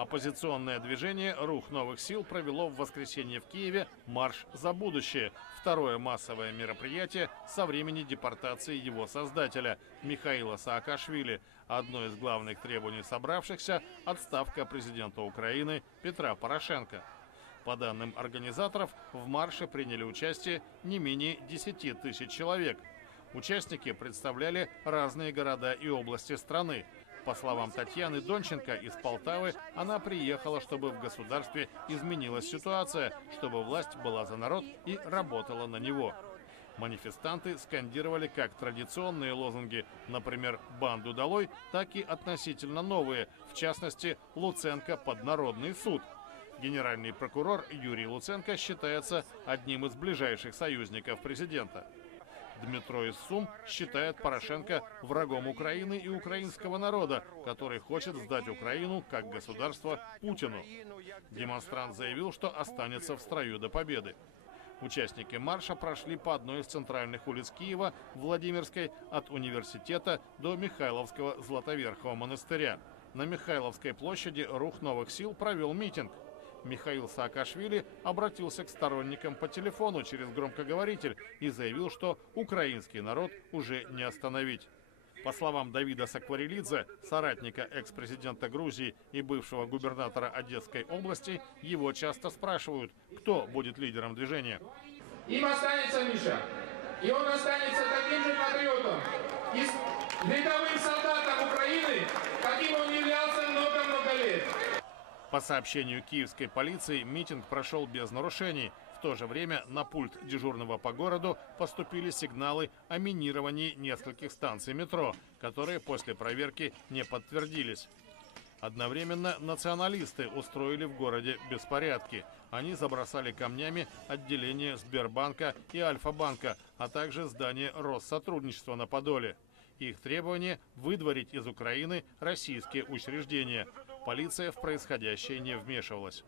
Оппозиционное движение «Рух новых сил» провело в воскресенье в Киеве «Марш за будущее» – второе массовое мероприятие со времени депортации его создателя Михаила Саакашвили. Одно из главных требований собравшихся – отставка президента Украины Петра Порошенко. По данным организаторов, в марше приняли участие не менее 10 тысяч человек. Участники представляли разные города и области страны. По словам Татьяны Донченко из Полтавы, она приехала, чтобы в государстве изменилась ситуация, чтобы власть была за народ и работала на него. Манифестанты скандировали как традиционные лозунги, например, «Банду долой», так и относительно новые, в частности, «Луценко под народный суд». Генеральный прокурор Юрий Луценко считается одним из ближайших союзников президента. Дмитро Иссум считает Порошенко врагом Украины и украинского народа, который хочет сдать Украину как государство Путину. Демонстрант заявил, что останется в строю до победы. Участники марша прошли по одной из центральных улиц Киева, Владимирской, от университета до Михайловского Златоверхого монастыря. На Михайловской площади «Рух новых сил» провел митинг. Михаил Саакашвили обратился к сторонникам по телефону через громкоговоритель и заявил, что украинский народ уже не остановить. По словам Давида Сакварелидзе, соратника экс-президента Грузии и бывшего губернатора Одесской области, его часто спрашивают, кто будет лидером движения. Им останется Миша, и он останется таким же патриотом и рядовым солдатом Украины, каким он являлся много-много лет. По сообщению киевской полиции, митинг прошел без нарушений. В то же время на пульт дежурного по городу поступили сигналы о минировании нескольких станций метро, которые после проверки не подтвердились. Одновременно националисты устроили в городе беспорядки. Они забросали камнями отделение Сбербанка и Альфа-банка, а также здание Россотрудничества на Подоле. Их требование – выдворить из Украины российские учреждения. Полиция в происходящее не вмешивалась.